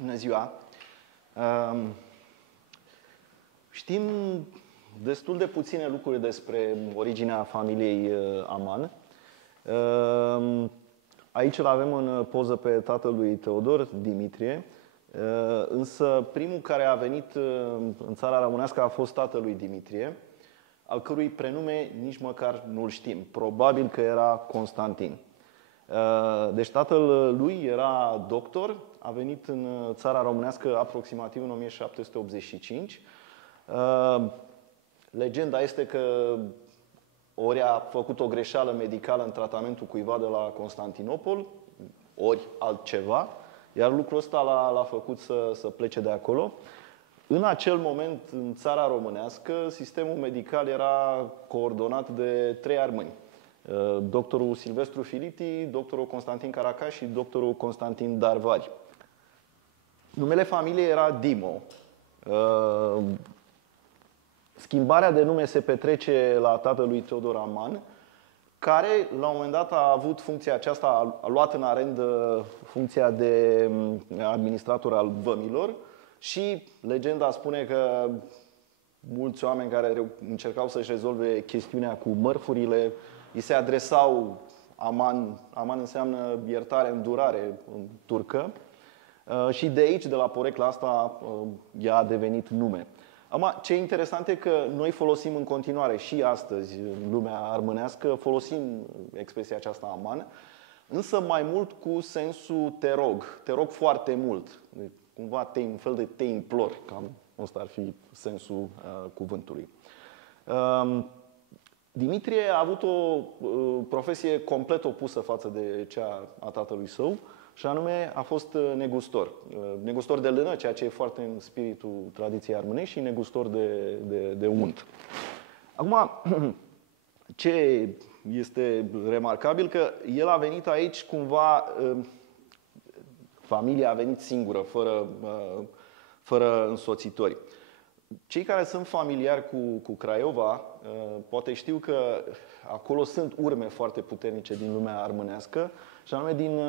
Bună ziua! Știm destul de puține lucruri despre originea familiei Aman. Aici îl avem în poză pe tatăl lui Teodor, Dimitrie, însă primul care a venit în țara românească a fost tatăl lui Dimitrie, al cărui prenume nici măcar nu-l știm. Probabil că era Constantin. Deci tatăl lui era doctor, a venit în țara românească aproximativ în 1785. Legenda este că ori a făcut o greșeală medicală în tratamentul cuiva de la Constantinopol, ori altceva, iar lucrul ăsta l-a făcut să plece de acolo. În acel moment, în țara românească, sistemul medical era coordonat de 3 armâni. Doctorul Silvestru Filiti, doctorul Constantin Caracaș și doctorul Constantin Darvari. Numele familiei era Dimo. Schimbarea de nume se petrece la tatălui Teodor Aman, care la un moment dat a avut funcția aceasta, a luat în arendă funcția de administrator al vămilor și legenda spune că mulți oameni care încercau să-și rezolve chestiunea cu mărfurile îi se adresau Aman. Aman înseamnă iertare, îndurare în turcă. Și de aici, de la porecla asta, ea a devenit nume. Acum, ce e interesant e că noi folosim în continuare și astăzi, în lumea armânească, folosim expresia aceasta Aman, însă mai mult cu sensul te rog. Te rog foarte mult. Cumva un fel de te implor. Cam ăsta ar fi sensul cuvântului. Dimitrie a avut o profesie complet opusă față de cea a tatălui său, și anume a fost negustor. Negustor de lână, ceea ce e foarte în spiritul tradiției armânești, și negustor de unt. Acum, ce este remarcabil, că el a venit aici cumva, familia a venit singură, fără însoțitori. Cei care sunt familiari cu Craiova, poate știu că acolo sunt urme foarte puternice din lumea armânească, și anume din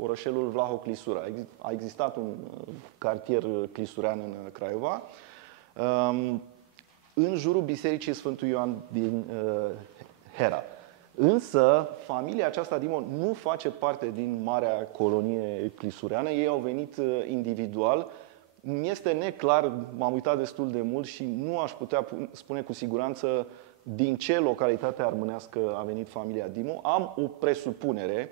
orășelul Vlahov-Clisura. A existat un cartier clisurean în Craiova, în jurul Bisericii Sfântul Ioan din Hera. Însă, familia aceasta Dimon nu face parte din marea colonie clisureană, ei au venit individual. Mi-este neclar, m-am uitat destul de mult și nu aș putea spune cu siguranță din ce localitate armânească a venit familia Dimo. Am o presupunere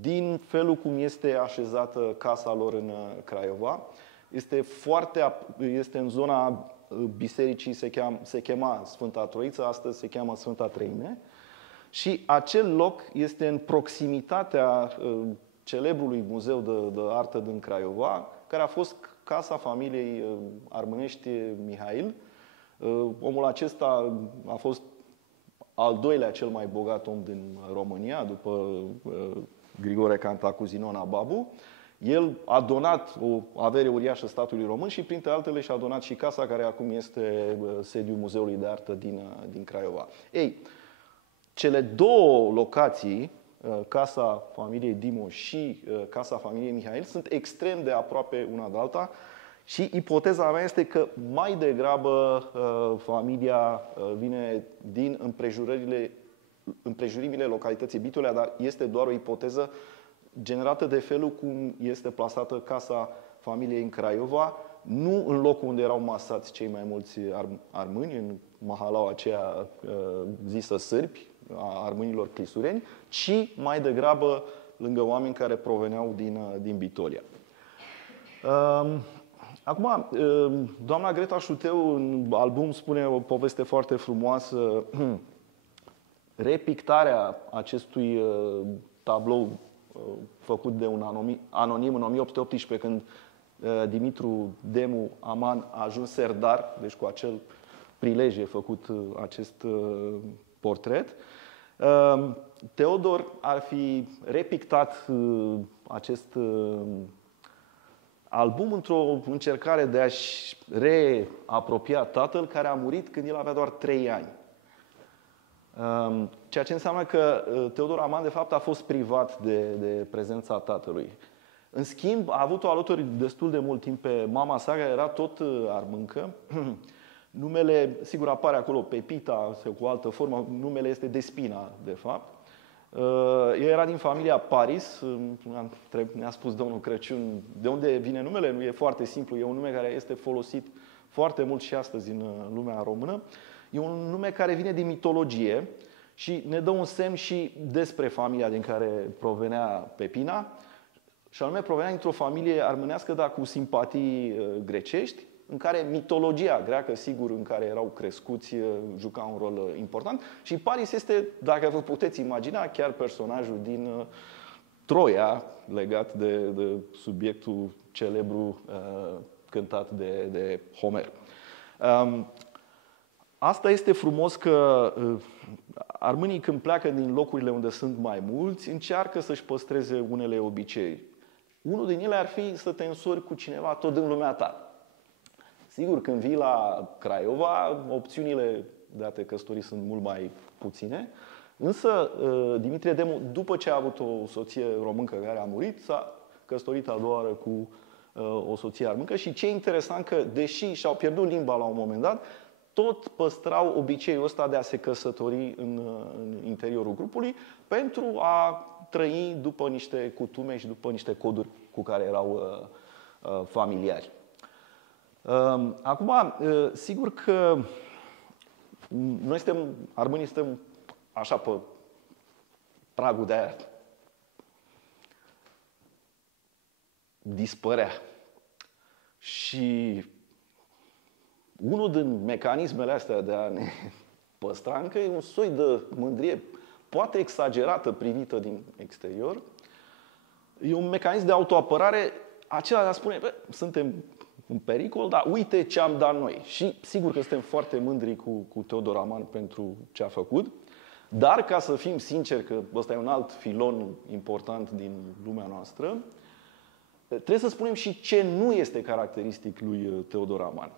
din felul cum este așezată casa lor în Craiova. Este în zona bisericii, se chema Sfânta Troiță, astăzi se cheamă Sfânta Treime. Și acel loc este în proximitatea celebrului muzeu de artă din Craiova, care a fost casa familiei armânești Mihail. Omul acesta a fost al doilea cel mai bogat om din România, după Grigore Cantacuzino Babu. El a donat o avere uriașă statului român și, printre altele, și-a donat și casa care acum este sediul Muzeului de Artă din Craiova. Ei, cele două locații, casa familiei Dimo și casa familiei Mihail, sunt extrem de aproape una de alta și ipoteza mea este că mai degrabă familia vine din împrejurimile localității Bitolea, dar este doar o ipoteză generată de felul cum este plasată casa familiei în Craiova, nu în locul unde erau masați cei mai mulți armâni, în mahalaua aceea zisă sârbi, a armânilor clisureni, ci mai degrabă lângă oameni care proveneau din Bitolia. Acum, doamna Greta Șuteu în album spune o poveste foarte frumoasă. Repictarea acestui tablou făcut de un anonim în 1818, când Dimitru Demu Aman a ajuns serdar, deci cu acel prilej e făcut acest portret. Teodor ar fi repictat acest album într-o încercare de a-și reapropia tatăl, care a murit când el avea doar 3 ani. Ceea ce înseamnă că Teodor Aman, de fapt, a fost privat de prezența tatălui. În schimb, a avut-o alături destul de mult timp pe mama sa, care era tot armâncă. Numele, sigur, apare acolo Pepita sau cu o altă formă, numele este Despina, de fapt. Ea era din familia Paris, ne-a spus domnul Crăciun de unde vine numele, nu e foarte simplu, e un nume care este folosit foarte mult și astăzi în lumea română. E un nume care vine din mitologie și ne dă un semn și despre familia din care provenea Pepina, și anume provenea dintr-o familie armânească, dar cu simpatii grecești, în care mitologia greacă, sigur, în care erau crescuți, juca un rol important. Și Paris este, dacă vă puteți imagina, chiar personajul din Troia, legat de subiectul celebru cântat de Homer. Asta este frumos, că armânii, când pleacă din locurile unde sunt mai mulți, încearcă să-și păstreze unele obiceiuri. Unul din ele ar fi să te însori cu cineva tot în lumea ta. Sigur, când vii la Craiova, opțiunile de a te căsători sunt mult mai puține, însă Dimitrie Demu, după ce a avut o soție româncă care a murit, s-a căsătorit a doua oară cu o soție armâncă și ce e interesant că, deși și-au pierdut limba la un moment dat, tot păstrau obiceiul ăsta de a se căsători în interiorul grupului pentru a trăi după niște cutume și după niște coduri cu care erau familiari. Acum, sigur că noi armânii suntem așa pe pragul de a dispărea. Și unul din mecanismele astea de a ne păstra încă e un soi de mândrie, poate exagerată, privită din exterior. E un mecanism de autoapărare, acela de a spune, suntem în pericol, dar uite ce am dat noi. Și sigur că suntem foarte mândri cu Teodor Aman pentru ce a făcut, dar ca să fim sinceri, că ăsta e un alt filon important din lumea noastră, trebuie să spunem și ce nu este caracteristic lui Teodor Aman.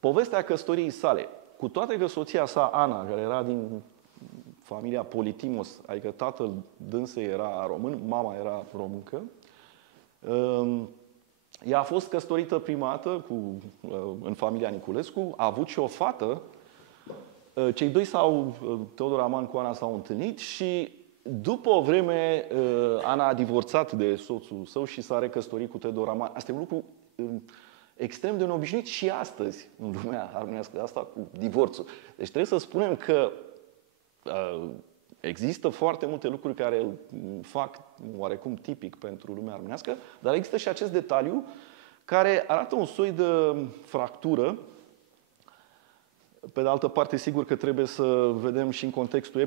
Povestea căsătoriei sale, cu toate că soția sa, Ana, care era din familia Politimos, adică tatăl dânsei era român, mama era româncă, ea a fost căsătorită prima dată în familia Niculescu, a avut și o fată. Cei doi Teodor Aman cu Ana s-au întâlnit și după o vreme Ana a divorțat de soțul său și s-a recăsătorit cu Teodor Aman. Asta e un lucru extrem de neobișnuit și astăzi în lumea armânească, asta cu divorțul. Deci trebuie să spunem că există foarte multe lucruri care fac oarecum tipic pentru lumea armânească, dar există și acest detaliu care arată un soi de fractură. Pe de altă parte, sigur că trebuie să vedem și în contextul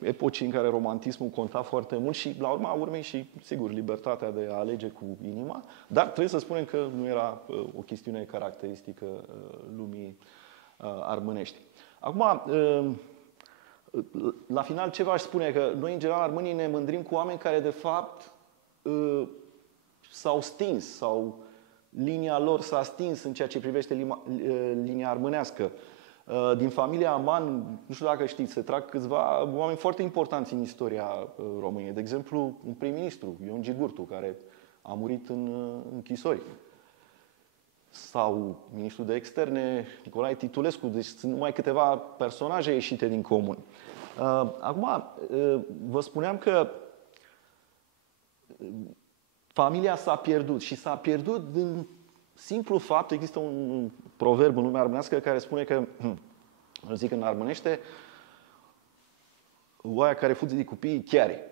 epocii în care romantismul conta foarte mult și, la urma urmei, și, sigur, libertatea de a alege cu inima, dar trebuie să spunem că nu era o chestiune caracteristică lumii armânești. Acum, la final, ce v-aș spune? Că noi, în general, armânii ne mândrim cu oameni care, de fapt, s-au stins sau linia lor s-a stins în ceea ce privește linia armânească. Din familia Aman, nu știu dacă știți, se trag câțiva oameni foarte importanți în istoria României. De exemplu, un prim-ministru, Ion Gigurtu, care a murit în închisori. Sau ministrul de externe, Nicolae Titulescu. Deci sunt numai câteva personaje ieșite din comun. Acum, vă spuneam că familia s-a pierdut și s-a pierdut din simplu fapt. Există un proverb în lumea armânească care spune că, îl zic în armânește, oaia care fuge de copii chiare.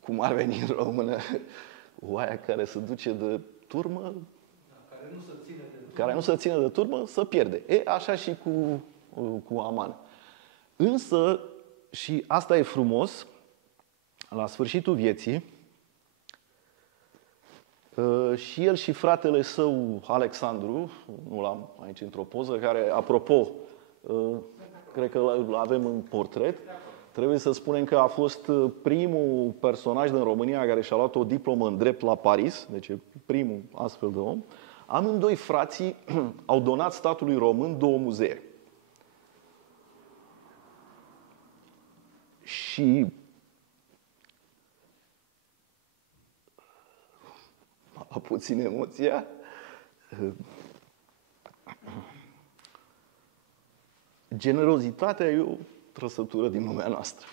Cum ar veni în română, oaia care se duce de turmă, care nu se ține de turmă, se pierde. Așa și cu Aman. Însă, și asta e frumos, la sfârșitul vieții, și el și fratele său, Alexandru, nu l-am aici într-o poză, care, apropo, cred că îl avem în portret, trebuie să spunem că a fost primul personaj din România care și-a luat o diplomă în drept la Paris, deci e primul astfel de om. Amândoi frații au donat statului român 2 muzee. Și a puțin emoția. Generozitatea e o trăsătură din lumea noastră.